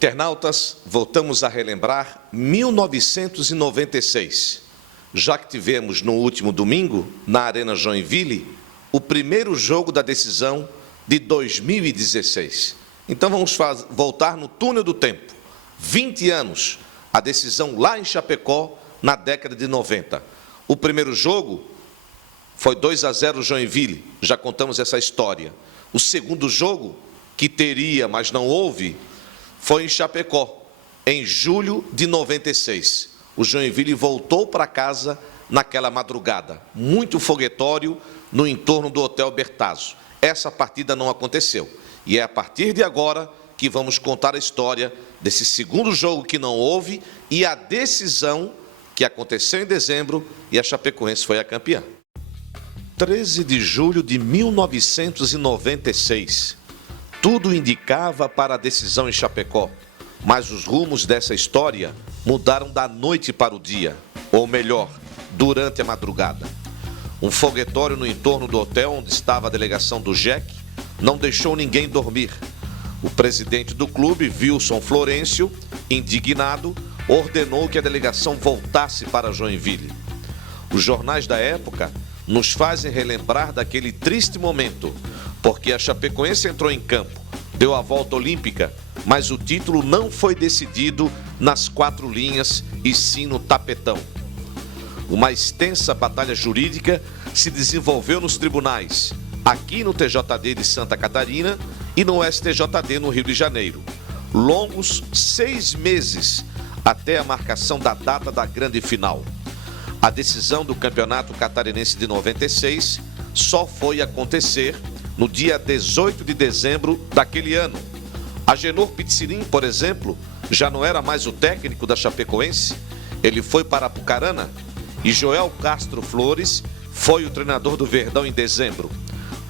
Internautas, voltamos a relembrar 1996, já que tivemos no último domingo, na Arena Joinville, o primeiro jogo da decisão de 2016. Então vamos voltar no túnel do tempo, 20 anos, a decisão lá em Chapecó, na década de 90. O primeiro jogo foi 2-0 Joinville, já contamos essa história. O segundo jogo, que teria, mas não houve, foi em Chapecó, em julho de 96. O Joinville voltou para casa naquela madrugada, muito foguetório no entorno do Hotel Bertazzo. Essa partida não aconteceu. E é a partir de agora que vamos contar a história desse segundo jogo que não houve e a decisão que aconteceu em dezembro e a Chapecoense foi a campeã. 13 de julho de 1996. Tudo indicava para a decisão em Chapecó, mas os rumos dessa história mudaram da noite para o dia, ou melhor, durante a madrugada. Um foguetório no entorno do hotel onde estava a delegação do JEC não deixou ninguém dormir. O presidente do clube, Wilson Florencio, indignado, ordenou que a delegação voltasse para Joinville. Os jornais da época nos fazem relembrar daquele triste momento, porque a Chapecoense entrou em campo, deu a volta olímpica, mas o título não foi decidido nas 4 linhas e sim no tapetão. Uma extensa batalha jurídica se desenvolveu nos tribunais, aqui no TJD de Santa Catarina e no STJD no Rio de Janeiro. Longos 6 meses até a marcação da data da grande final. A decisão do Campeonato Catarinense de 96 só foi acontecer no dia 18 de dezembro daquele ano. Agenor Pizzirin, por exemplo, já não era mais o técnico da Chapecoense, ele foi para Apucarana, e Joel Castro Flores foi o treinador do Verdão em dezembro.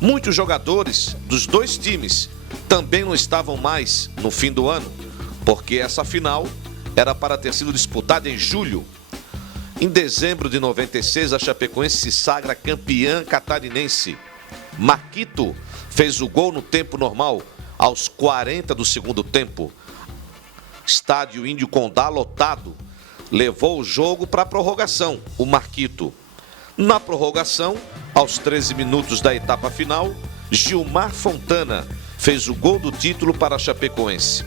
Muitos jogadores dos dois times também não estavam mais no fim do ano, porque essa final era para ter sido disputada em julho. Em dezembro de 96, a Chapecoense se sagra campeã catarinense. Marquito fez o gol no tempo normal, aos 40 do segundo tempo. Estádio Índio Condá lotado, levou o jogo para a prorrogação, o Marquito. Na prorrogação, aos 13 minutos da etapa final, Gilmar Fontana fez o gol do título para a Chapecoense.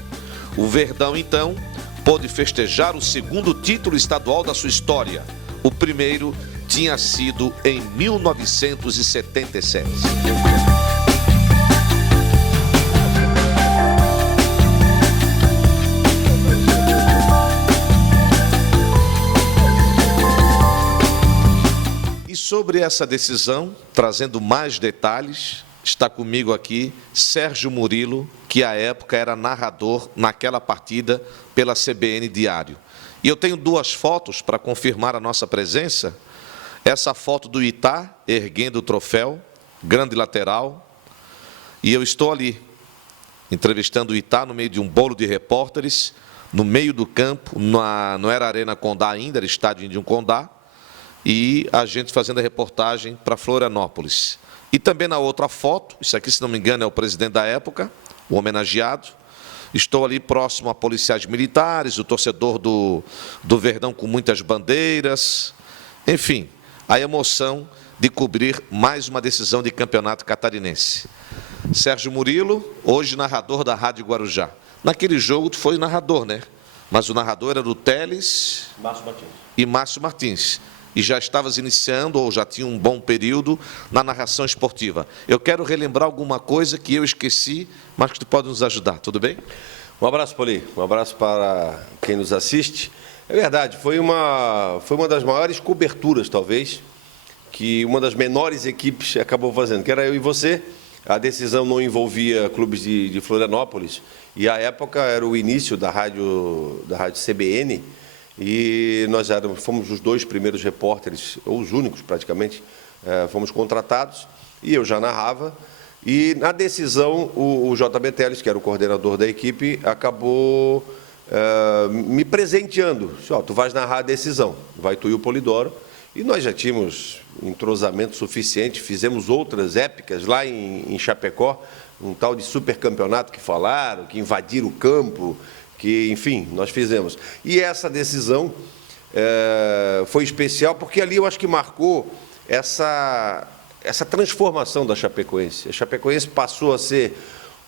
O Verdão, então, pôde festejar o segundo título estadual da sua história. O primeiro tinha sido em 1977. E sobre essa decisão, trazendo mais detalhes, está comigo aqui Sérgio Murilo, que à época era narrador naquela partida pela CBN Diário. E eu tenho 2 fotos para confirmar a nossa presença. Essa foto do Itá, erguendo o troféu, grande lateral. E eu estou ali, entrevistando o Itá no meio de um bolo de repórteres, no meio do campo, não era Arena Condá ainda, era Estádio Índio Condá, e a gente fazendo a reportagem para Florianópolis. E também na outra foto, isso aqui, se não me engano, é o presidente da época, o homenageado. Estou ali próximo a policiais militares, o torcedor do Verdão com muitas bandeiras. Enfim, a emoção de cobrir mais uma decisão de campeonato catarinense. Sérgio Murilo, hoje narrador da Rádio Guarujá. Naquele jogo tu foi narrador, né? Mas o narrador era do Teles e Márcio Martins. E já estavas iniciando, ou já tinha um bom período, na narração esportiva. Eu quero relembrar alguma coisa que eu esqueci, mas que tu pode nos ajudar, tudo bem? Um abraço, Poli. Um abraço para quem nos assiste. É verdade, foi uma das maiores coberturas, talvez, que uma das menores equipes acabou fazendo, que era eu e você. A decisão não envolvia clubes de Florianópolis, e à época era o início da rádio CBN, e nós fomos os 2 primeiros repórteres, ou os únicos praticamente, fomos contratados, e eu já narrava. E na decisão, o JB Teles, que era o coordenador da equipe, acabou me presenteando. Disse, tu vais narrar a decisão, vai tu e o Polidoro. E nós já tínhamos entrosamento suficiente, fizemos outras épicas lá em Chapecó, um tal de supercampeonato que falaram, que invadiram o campo, que, enfim, nós fizemos. E essa decisão foi especial porque ali eu acho que marcou essa transformação da Chapecoense. A Chapecoense passou a ser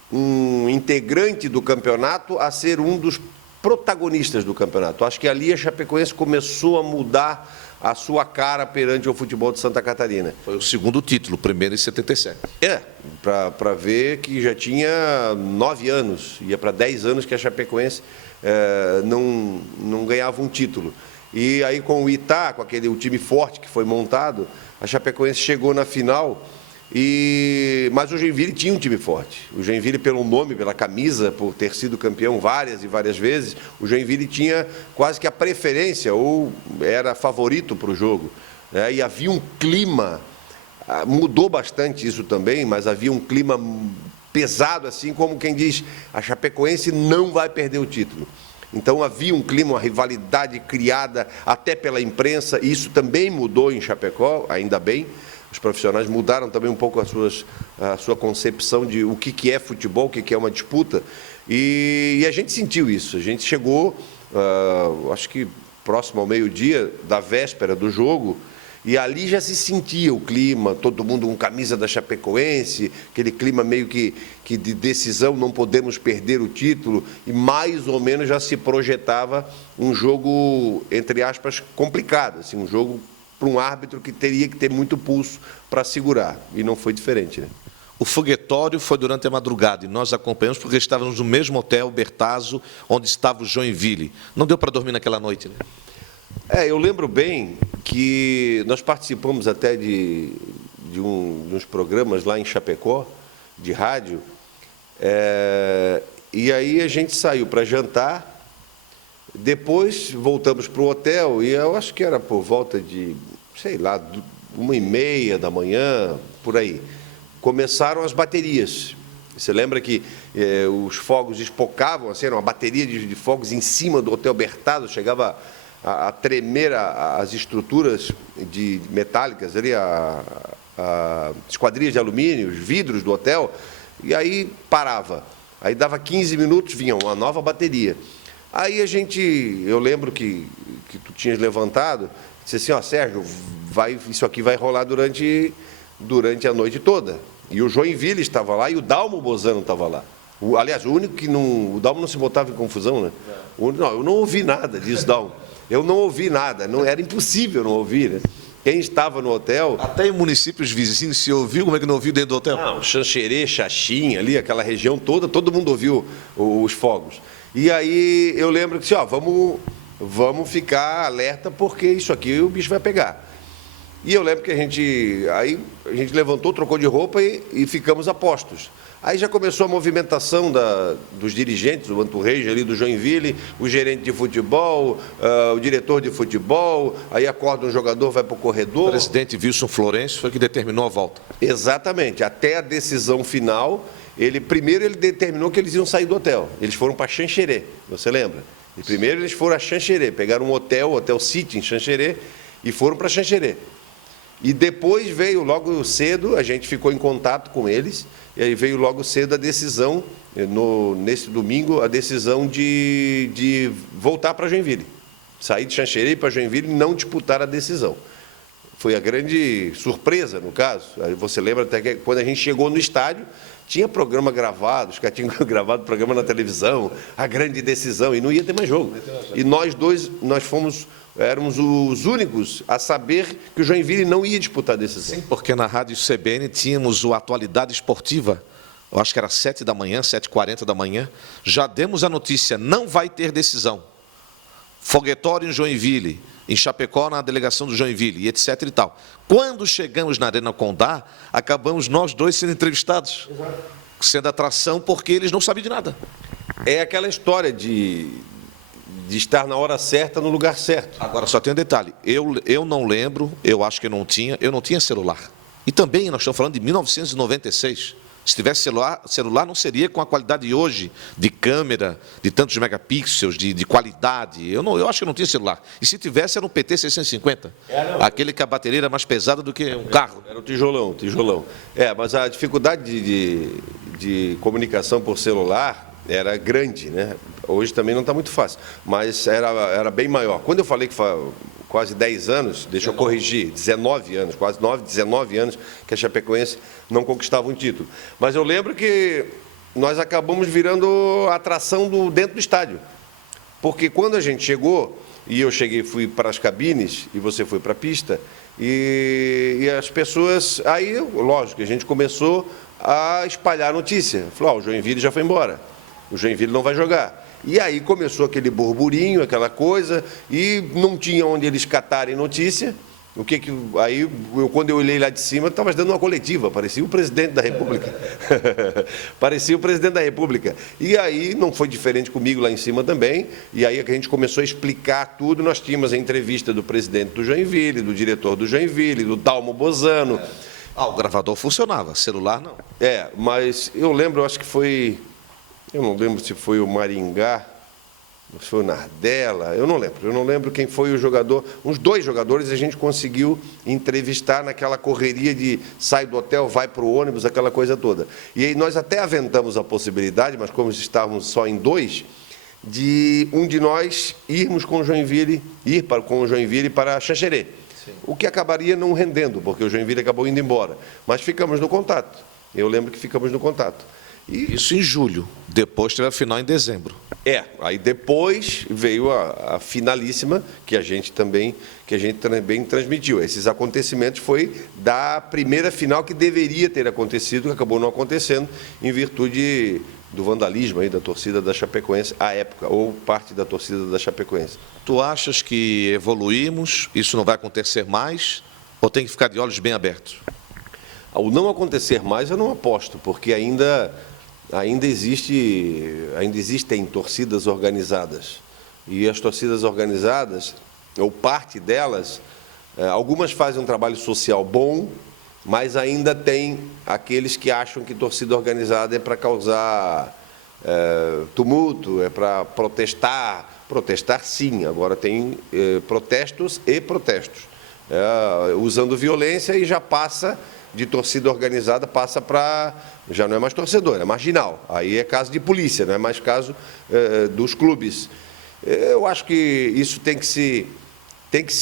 um integrante do campeonato a ser um dos protagonistas do campeonato. Acho que ali a Chapecoense começou a mudar a sua cara perante o futebol de Santa Catarina. Foi o segundo título, o primeiro em 77. Para ver que já tinha 9 anos, ia para 10 anos que a Chapecoense não ganhava um título. E aí com o Itá, com o time forte que foi montado, a Chapecoense chegou na final, mas o Joinville tinha um time forte. O Joinville, pelo nome, pela camisa, por ter sido campeão várias e várias vezes, o Joinville tinha quase que a preferência, ou era favorito para o jogo. Né? E havia um clima, mudou bastante isso também, mas havia um clima pesado, assim como quem diz, a Chapecoense não vai perder o título. Então havia um clima, uma rivalidade criada até pela imprensa, e isso também mudou em Chapecó, ainda bem. Os profissionais mudaram também um pouco a sua concepção de o que é futebol, o que é uma disputa, e a gente sentiu isso. A gente chegou, acho que próximo ao meio-dia da véspera do jogo, e ali já se sentia o clima, todo mundo com camisa da Chapecoense, aquele clima meio que de decisão, não podemos perder o título, e mais ou menos já se projetava um jogo, entre aspas, complicado, assim, um jogo para um árbitro que teria que ter muito pulso para segurar, e não foi diferente, né? O foguetório foi durante a madrugada e nós acompanhamos porque estávamos no mesmo hotel, Bertazzo, onde estava o Joinville. Não deu para dormir naquela noite, né? Eu lembro bem que nós participamos até de uns programas lá em Chapecó, de rádio, e aí a gente saiu para jantar, depois voltamos para o hotel, e eu acho que era por volta de, sei lá, 1h30 da manhã, por aí. Começaram as baterias. Você lembra que os fogos espocavam, assim, era uma bateria de fogos em cima do Hotel Bertazzo, chegava a tremer as estruturas metálicas, ali, as esquadrias de alumínio, os vidros do hotel, e aí parava. Aí dava 15 minutos, vinha uma nova bateria. Aí eu lembro que tu tinhas levantado, disse assim, Sérgio, isso aqui vai rolar durante a noite toda. E o Joinville estava lá e o Dalmo Bozano estava lá. Aliás, o único que não... O Dalmo não se botava em confusão, né? Não, eu não ouvi nada disso, Dalmo. Eu não ouvi nada, era impossível não ouvir, né? Quem estava no hotel... Até em municípios vizinhos se ouviu, como é que não ouviu dentro do hotel? Não, Xanxerê, Xaxim, ali, aquela região toda, todo mundo ouviu os fogos. E aí eu lembro que vamos ficar alerta porque isso aqui o bicho vai pegar. E eu lembro que a gente levantou, trocou de roupa e ficamos a postos. Aí já começou a movimentação dos dirigentes, o Anturreja ali do Joinville, o gerente de futebol, o diretor de futebol, aí acorda um jogador, vai para o corredor. O presidente Wilson Florencio foi que determinou a volta. Exatamente, até a decisão final, primeiro ele determinou que eles iam sair do hotel. Eles foram para Xanxerê, você lembra? E primeiro eles foram a Xanxerê, pegaram um hotel, o Hotel City em Xanxerê, e foram para Xanxerê. E depois veio logo cedo, a gente ficou em contato com eles, e aí veio logo cedo a decisão, nesse domingo, a decisão de voltar para Joinville. Sair de Xanxerê para Joinville e não disputar a decisão. Foi a grande surpresa, no caso. Você lembra até que quando a gente chegou no estádio, tinha programa gravado, os caras tinham gravado programa na televisão, a grande decisão, e não ia ter mais jogo. E nós dois, éramos os únicos a saber que o Joinville não ia disputar a decisão. Sim, porque na Rádio CBN tínhamos o Atualidade Esportiva, eu acho que era 7 da manhã, 7h40 da manhã, já demos a notícia, não vai ter decisão. Foguetório em Joinville, em Chapecó, na delegação do Joinville, e etc. e tal. Quando chegamos na Arena Condá, acabamos nós dois sendo entrevistados, sendo atração, porque eles não sabiam de nada. É aquela história de estar na hora certa, no lugar certo. Agora, só tem um detalhe, eu não lembro, eu acho que eu não tinha celular. E também, nós estamos falando de 1996, se tivesse celular não seria com a qualidade de hoje, de câmera, de tantos megapixels, de qualidade. Eu acho que eu não tinha celular. E se tivesse, era um PT 650. Aquele que a bateria era mais pesada do que um carro. Era o tijolão. Mas a dificuldade de comunicação por celular era grande, né? Hoje também não está muito fácil, mas era bem maior. Quando eu falei que quase 10 anos, deixa eu corrigir, 19 anos, quase 19 anos que a Chapecoense não conquistava um título. Mas eu lembro que nós acabamos virando atração dentro do estádio. Porque quando a gente chegou, e eu cheguei, fui para as cabines, e você foi para a pista, e as pessoas, aí, lógico, a gente começou a espalhar a notícia. Falou, o Joinville já foi embora, o Joinville não vai jogar. E aí começou aquele burburinho, aquela coisa, e não tinha onde eles catarem notícia. Aí, quando eu olhei lá de cima, estava dando uma coletiva, parecia o presidente da República. Parecia o presidente da República. E aí não foi diferente comigo lá em cima também, e aí a gente começou a explicar tudo. Nós tínhamos a entrevista do presidente do Joinville, do diretor do Joinville, do Dalmo Bozano. O gravador funcionava, celular não. Mas eu lembro, acho que foi... Eu não lembro se foi o Maringá, se foi o Nardella, eu não lembro quem foi o jogador. Uns 2 jogadores a gente conseguiu entrevistar naquela correria de sai do hotel, vai para o ônibus, aquela coisa toda. E aí nós até aventamos a possibilidade, mas como estávamos só em 2, de um de nós irmos com o Joinville, com o Joinville para Xanxerê. Sim. O que acabaria não rendendo, porque o Joinville acabou indo embora. Mas ficamos no contato. Eu lembro que ficamos no contato. Isso em julho, depois teve a final em dezembro. Aí depois veio a finalíssima, que a gente também transmitiu. Esses acontecimentos foi da primeira final que deveria ter acontecido, que acabou não acontecendo, em virtude do vandalismo aí da torcida da Chapecoense à época, ou parte da torcida da Chapecoense. Tu achas que evoluímos, isso não vai acontecer mais, ou tem que ficar de olhos bem abertos? Ao não acontecer mais, eu não aposto, porque ainda existem torcidas organizadas. E as torcidas organizadas, ou parte delas, algumas fazem um trabalho social bom, mas ainda tem aqueles que acham que torcida organizada é para causar tumulto, é para protestar. Protestar, sim, agora tem protestos e protestos. Usando violência e já passa... de torcida organizada passa para... já não é mais torcedor, é marginal. Aí é caso de polícia, não é mais caso dos clubes. Eu acho que isso tem que se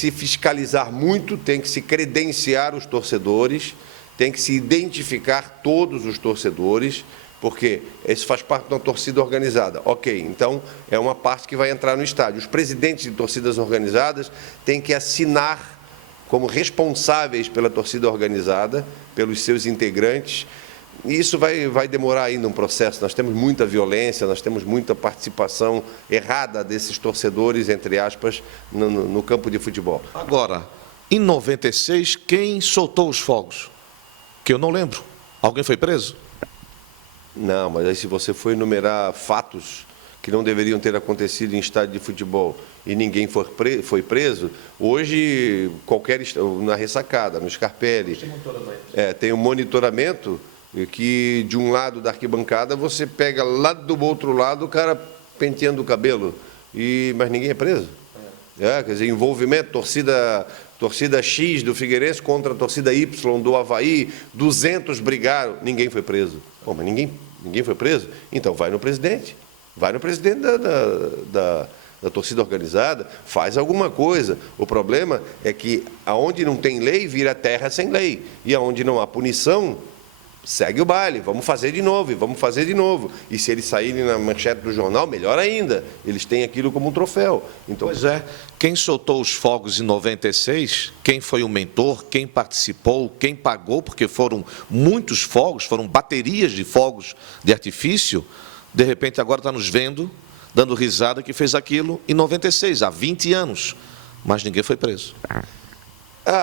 fiscalizar muito, tem que se credenciar os torcedores, tem que se identificar todos os torcedores, porque isso faz parte de uma torcida organizada. Ok, então é uma parte que vai entrar no estádio. Os presidentes de torcidas organizadas têm que assinar como responsáveis pela torcida organizada, pelos seus integrantes. E isso vai demorar ainda um processo. Nós temos muita violência, nós temos muita participação errada desses torcedores, entre aspas, no campo de futebol. Agora, em 96, quem soltou os fogos? Que eu não lembro. Alguém foi preso? Não, mas aí se você for enumerar fatos que não deveriam ter acontecido em estádio de futebol e ninguém foi preso, hoje, na ressacada, no Scarpelli, tem um monitoramento que, de um lado da arquibancada, você pega lá do outro lado o cara penteando o cabelo, mas ninguém é preso. Quer dizer, envolvimento, torcida X do Figueirense contra a torcida Y do Avaí, 200 brigaram, ninguém foi preso. Bom, mas ninguém foi preso? Então vai no presidente. Vai no presidente da torcida organizada, faz alguma coisa. O problema é que aonde não tem lei, vira terra sem lei. E aonde não há punição, segue o baile. Vamos fazer de novo, e vamos fazer de novo. E se eles saírem na manchete do jornal, melhor ainda. Eles têm aquilo como um troféu. Então, pois é. Quem soltou os fogos em 96, quem foi o mentor, quem participou, quem pagou, porque foram muitos fogos, foram baterias de fogos de artifício. De repente, agora está nos vendo, dando risada que fez aquilo em 96, há 20 anos, mas ninguém foi preso.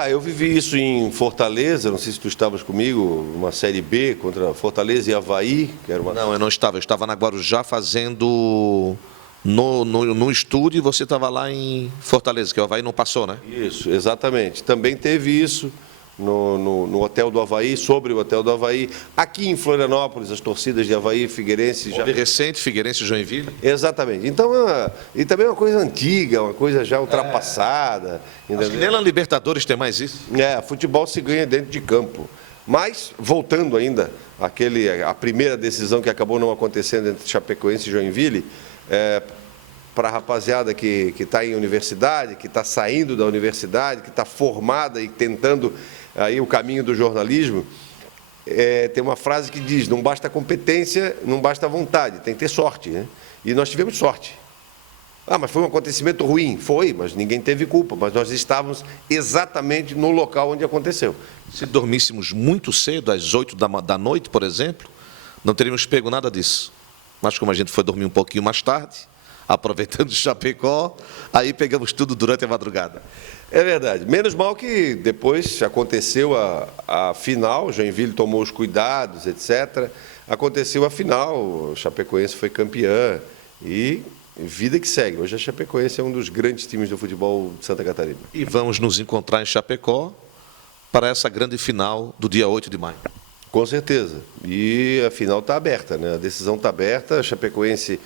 Eu vivi isso em Fortaleza, não sei se tu estavas comigo, uma Série B contra Fortaleza e Avaí. Não, eu não estava, eu estava na Guarujá fazendo no estúdio e você estava lá em Fortaleza, que o Avaí não passou, né? Isso, exatamente. Também teve isso. No Hotel do Avaí, sobre o Hotel do Avaí. Aqui em Florianópolis, as torcidas de Avaí, Figueirense... recente, Figueirense e Joinville? Exatamente. Então, e também é uma coisa antiga, uma coisa já ultrapassada. Acho que nem na Libertadores tem mais isso. Futebol se ganha dentro de campo. Mas, voltando ainda a primeira decisão que acabou não acontecendo entre Chapecoense e Joinville, para a rapaziada que está em universidade, que está saindo da universidade, que está formada e tentando aí o caminho do jornalismo, tem uma frase que diz: não basta competência, não basta vontade, tem que ter sorte, né? E nós tivemos sorte. Mas foi um acontecimento ruim? Foi, mas ninguém teve culpa, mas nós estávamos exatamente no local onde aconteceu. Se dormíssemos muito cedo, às 8 da noite, por exemplo, não teríamos pego nada disso. Mas como a gente foi dormir um pouquinho mais tarde, aproveitando o Chapecó, aí pegamos tudo durante a madrugada. É verdade. Menos mal que depois aconteceu a final, Joinville tomou os cuidados, etc. Aconteceu a final, o Chapecoense foi campeã e vida que segue. Hoje a Chapecoense é um dos grandes times do futebol de Santa Catarina. E vamos nos encontrar em Chapecó para essa grande final do dia 8 de maio. Com certeza. E a final está aberta, né? A decisão está aberta. A Chapecoense,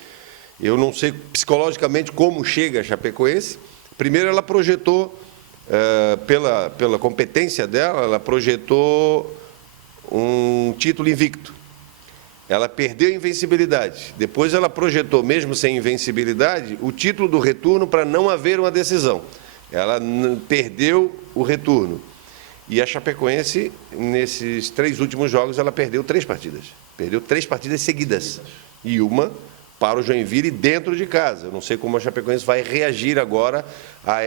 eu não sei psicologicamente como chega a Chapecoense. Primeiro, ela projetou, pela competência dela, ela projetou um título invicto. Ela perdeu a invencibilidade. Depois ela projetou, mesmo sem invencibilidade, o título do retorno para não haver uma decisão. Ela perdeu o retorno. E a Chapecoense, nesses 3 últimos jogos, ela perdeu 3 partidas. Perdeu 3 partidas seguidas. E uma para o Joinville dentro de casa. Eu não sei como a Chapecoense vai reagir agora a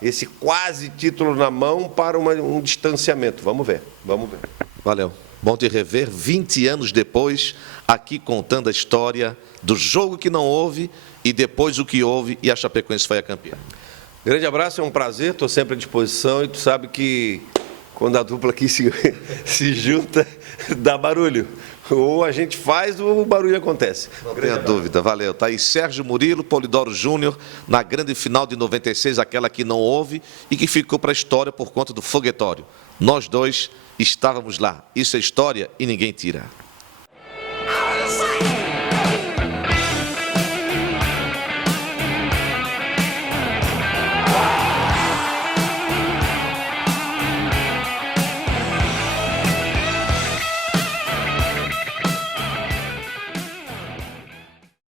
esse quase título na mão para um distanciamento. Vamos ver, vamos ver. Valeu. Bom te rever 20 anos depois, aqui contando a história do jogo que não houve e depois o que houve e a Chapecoense foi a campeã. Grande abraço, é um prazer, estou sempre à disposição e tu sabe que quando a dupla aqui se junta, dá barulho. Ou a gente faz ou o barulho acontece. Não tenha dúvida, valeu. Está aí Sérgio Murilo, Polidoro Júnior, na grande final de 96, aquela que não houve e que ficou para a história por conta do foguetório. Nós dois estávamos lá. Isso é história e ninguém tira.